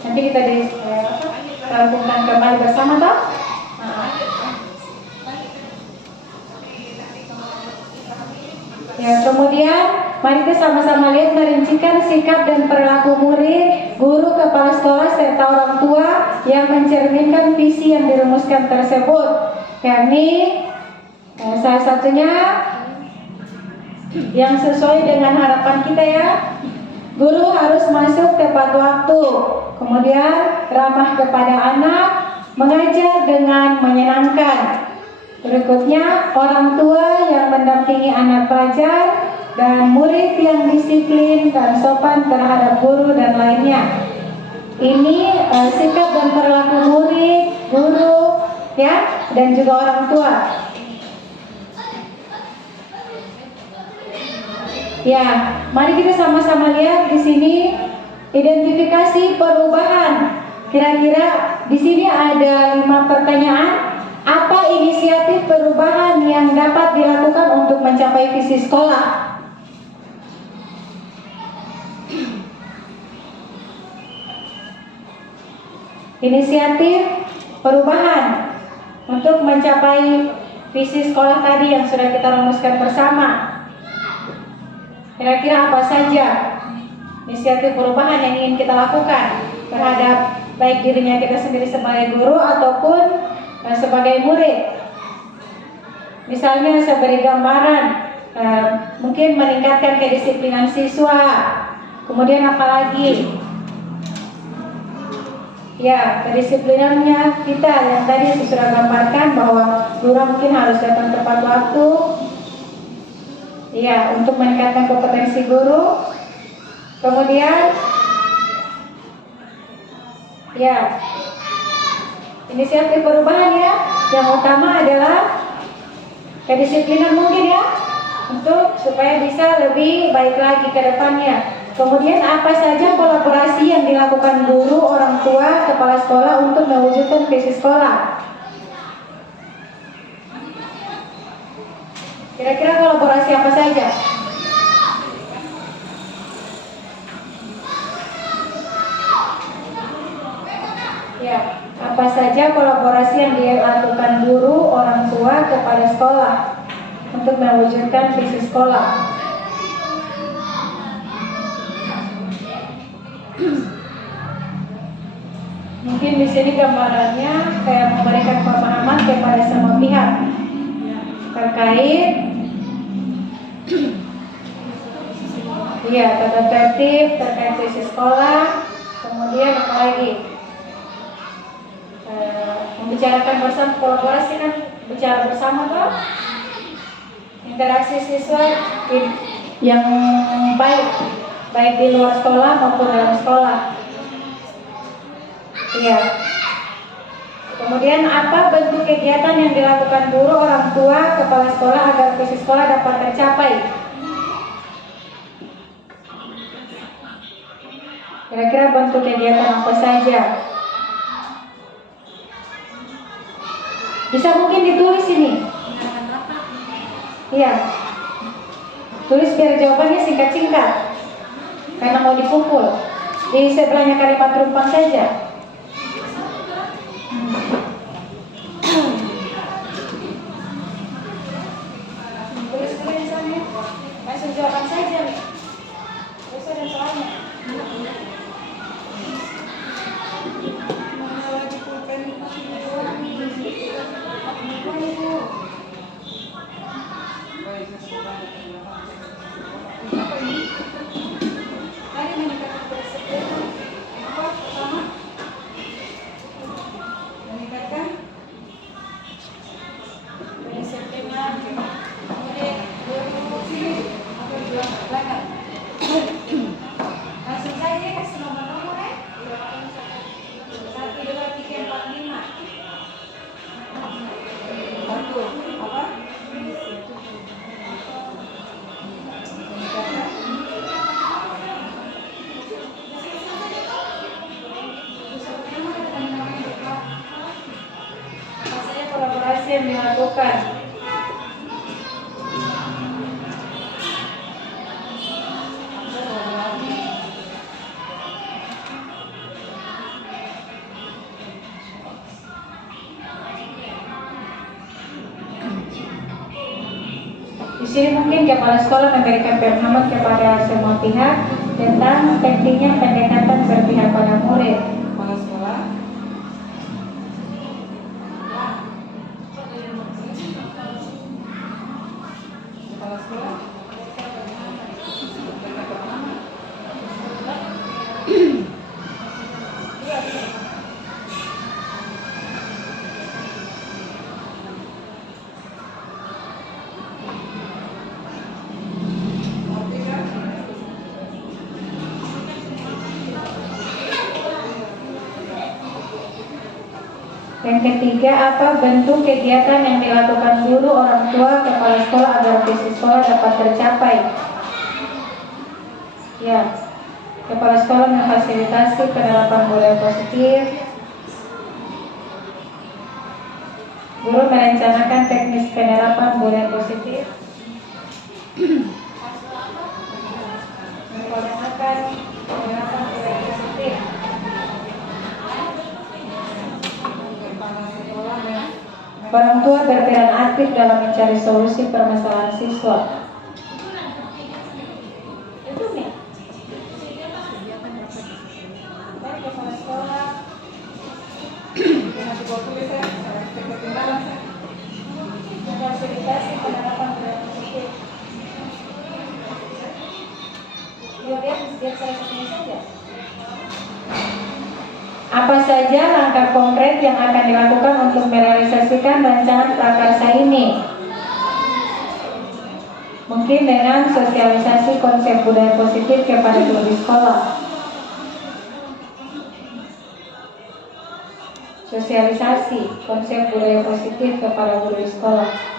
Nanti kita lakukan kembali bersama toh? Ya, kemudian mari kita sama-sama lihat merincikan sikap dan perilaku murid, guru, kepala sekolah, serta orang tua yang mencerminkan visi yang dirumuskan tersebut. Yakni salah satunya yang sesuai dengan harapan kita ya. Guru harus masuk tepat waktu, kemudian ramah kepada anak, mengajar dengan menyenangkan. Berikutnya, orang tua yang mendampingi anak pelajar dan murid yang disiplin dan sopan terhadap guru dan lainnya. Ini sikap dan perilaku murid, guru, ya, dan juga orang tua. Ya, mari kita sama-sama lihat di sini identifikasi perubahan. Kira-kira di sini ada 5 pertanyaan. Apa inisiatif perubahan yang dapat dilakukan untuk mencapai visi sekolah? Inisiatif perubahan untuk mencapai visi sekolah tadi yang sudah kita rumuskan bersama. Kira-kira apa saja inisiatif perubahan yang ingin kita lakukan terhadap baik dirinya kita sendiri sebagai guru ataupun sebagai murid? Misalnya saya beri gambaran, mungkin meningkatkan kedisiplinan siswa. Kemudian apa lagi? Ya, kedisiplinannya kita yang tadi saya sudah gambarkan bahwa guru mungkin harus datang tepat waktu. Ya, untuk meningkatkan kompetensi guru. Kemudian, ya, inisiatif perubahan ya. Yang utama adalah kedisiplinan mungkin ya, untuk supaya bisa lebih baik lagi ke depannya. Kemudian apa saja kolaborasi yang dilakukan guru, orang tua, kepala sekolah untuk mewujudkan visi sekolah? Kira-kira kolaborasi apa saja? Ya, apa saja kolaborasi yang dilakukan guru, orang tua, kepala sekolah untuk mewujudkan visi sekolah? Mungkin di sini gambarannya kayak memberikan pemahaman kepada semua pihak terkait tata tertib terkait visi sekolah. Kemudian apa lagi? Membicarakan bersama, kolaborasi kan bicara bersama toh, interaksi siswa yang baik di luar sekolah maupun dalam sekolah. Iya. Kemudian apa bentuk kegiatan yang dilakukan guru, orang tua, kepala sekolah agar visi sekolah dapat tercapai? Kira-kira bentuk kegiatan apa saja? Bisa mungkin ditulis ini. Iya. Tulis biar jawabannya singkat-singkat. Karena mau dikumpul. Di sebelahnya kalimat rumpang saja. Tulis dulu misalnya. Langsung jawaban saja nih. Terus ada soalnya. Langsung saja kasih nomor-nomor ya. 1, 2, 3, 4, 5. Satu, apa? Apa saja kolaborasi yang dilakukan? Di sini mungkin kepala sekolah memberikan pemahaman kepada semua pihak tentang pentingnya pendekatan berpihak pada murid. Kepala sekolah. Kepala sekolah. Yang ketiga, apa bentuk kegiatan yang dilakukan guru, orang tua, kepala sekolah agar visi sekolah dapat tercapai? Ya, kepala sekolah memfasilitasi penerapan budaya positif. Guru merencanakan teknis penerapan budaya positif. Mengkoordinasikan penerapan budaya positif. Orang tua berperan aktif dalam mencari solusi permasalahan siswa. Itu nih. Kepala sekolah. Nanti bawa tulis ya. Ketinggalan. Sosialisasi penerapan budaya positif. Biar saya satunya saja. Apa saja langkah konkret yang akan dilakukan untuk merealisasikan rancangan prakarsa ini? Mungkin dengan sosialisasi konsep budaya positif kepada guru di sekolah. Sosialisasi konsep budaya positif kepada guru di sekolah.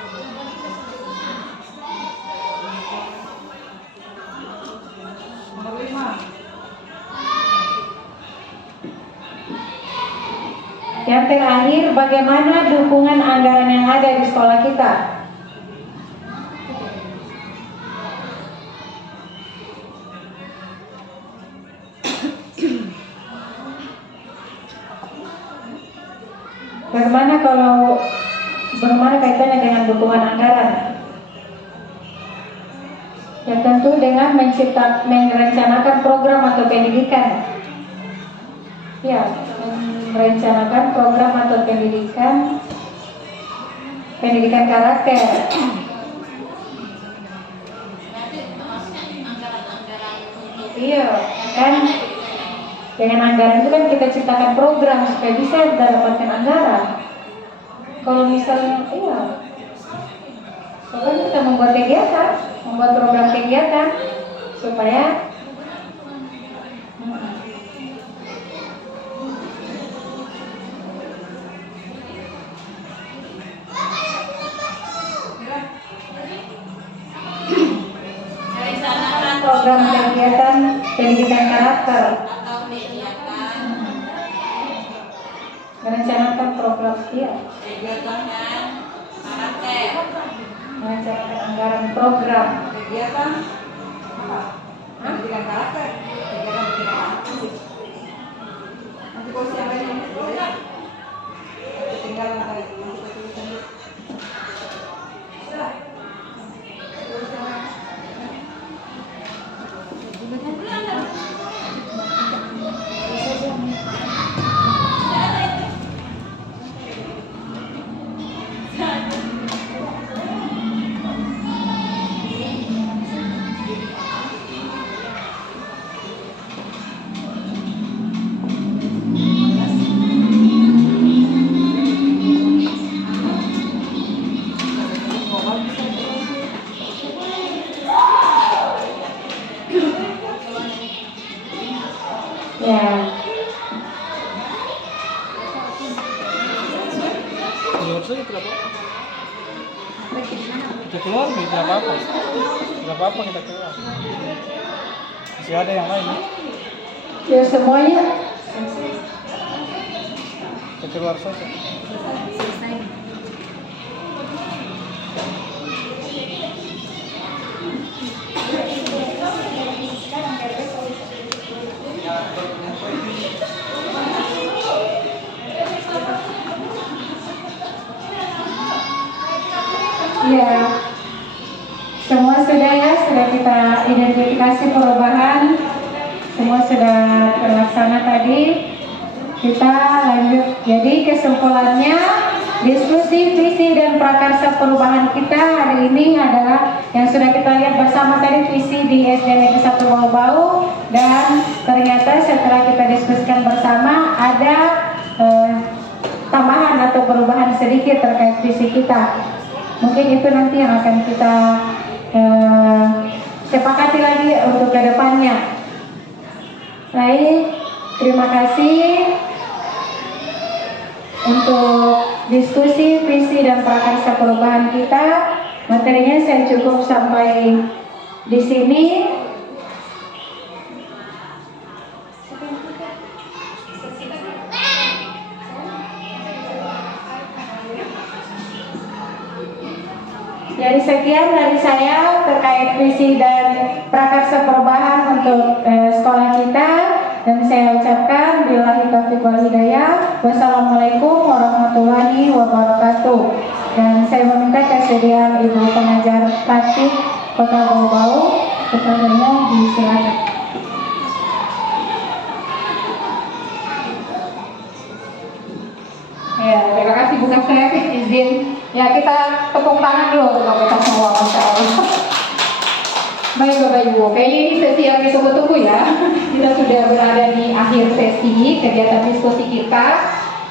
Yang terakhir, bagaimana dukungan anggaran yang ada di sekolah kita? Bagaimana kaitannya dengan dukungan anggaran? Ya tentu dengan merencanakan program atau pendidikan. Ya, merencanakan program atau pendidikan karakter. Iya, kan dengan anggaran itu kan kita ciptakan program supaya bisa mendapatkan anggaran. Kalau misalnya, iya, pokoknya kita membuat kegiatan, membuat program kegiatan supaya program kegiatan pendidikan karakter. Merencanakan program merencanakan anggaran program Kegiatan apa? Pendidikan karakter. Kegiatan pendidikan karakter. Nanti kalau siapa yang ketinggalan tadi, nanti kita tulisan. Sudah. ya. Keluar saja berapa? Kita keluar tidak apa-apa. Tidak apa-apa kita keluar. Masih ada yang lain. Ya semuanya Kita keluar saja. ya semua sudah kita identifikasi perubahan, semua sudah terlaksana tadi. Kita lanjut. Jadi kesimpulannya, diskusi visi dan prakarsa perubahan kita hari ini adalah yang sudah kita lihat bersama tadi, visi di SD Negeri 1 Bau-Bau, dan ternyata setelah kita diskusikan bersama ada tambahan atau perubahan sedikit terkait visi kita. Mungkin itu nanti yang akan kita sepakati lagi untuk kedepannya. Baik, terima kasih untuk diskusi visi dan prakarsa perubahan kita. Materinya saya cukup sampai di sini. Jadi sekian dari saya terkait visi dan prakarsa perubahan untuk sekolah kita, dan saya ucapkan billahi taufiq wal hidayah. Wassalamualaikum warahmatullahi wabarakatuh. Dan saya meminta kesediaan Ibu pengajar praktik Kota Bau-Bau kepadanya disilakan. Ya, terima kasih Bu Kapten, izin Ya, kita tepuk tangan dulu untuk kita semua, Masya Allah. Baik Bapak Ibu, kayaknya ini sesi yang ditunggu-tunggu ya. Kita sudah berada di akhir sesi kegiatan diskusi kita.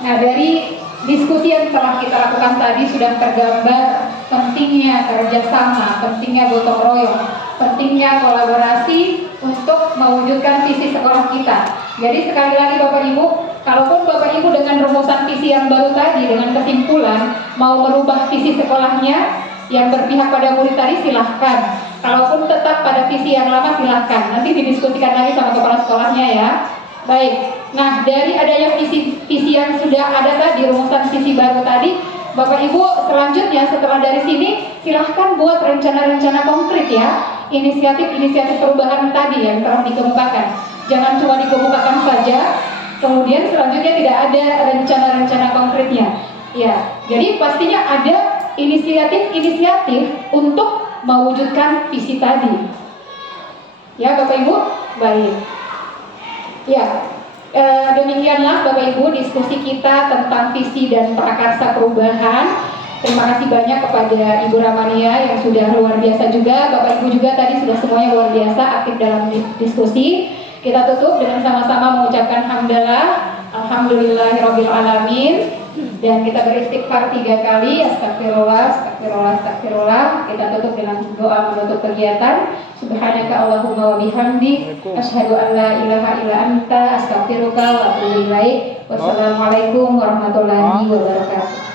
Nah, dari diskusi yang telah kita lakukan tadi sudah tergambar pentingnya kerjasama, pentingnya gotong royong, pentingnya kolaborasi untuk mewujudkan visi sekolah kita. Jadi sekali lagi Bapak Ibu, kalaupun Bapak Ibu dengan rumusan visi yang baru tadi, dengan kesimpulan mau merubah visi sekolahnya yang berpihak pada murid tadi, silahkan. Kalaupun tetap pada visi yang lama, silahkan. Nanti didiskusikan lagi sama kepala sekolahnya ya. Baik. Nah, dari adanya visi yang sudah ada tadi, rumusan visi baru tadi, Bapak Ibu selanjutnya setelah dari sini silahkan buat rencana-rencana konkret ya, inisiatif-inisiatif perubahan tadi yang telah dikemukakan. Jangan cuma dikemukakan saja, kemudian selanjutnya tidak ada rencana-rencana konkretnya. Ya, jadi pastinya ada inisiatif-inisiatif untuk mewujudkan visi tadi. Ya Bapak Ibu, baik. Ya, demikianlah Bapak Ibu diskusi kita tentang visi dan prakarsa perubahan. Terima kasih banyak kepada Ibu Ramania yang sudah luar biasa juga. Bapak Ibu juga tadi sudah semuanya luar biasa aktif dalam diskusi. Kita tutup dengan sama-sama mengucapkan hamdalah, alhamdulillahirabbil alamin. Dan kita beristighfar 3 kali, astagfirullah, astagfirullah, astagfirullah. Kita tutup dengan doa menutup kegiatan. Subhanaka Allahumma wa bihamdik, asyhadu an la ilaha illa anta, astaghfiruka wa atubu ilaik. Wassalamualaikum warahmatullahi wabarakatuh.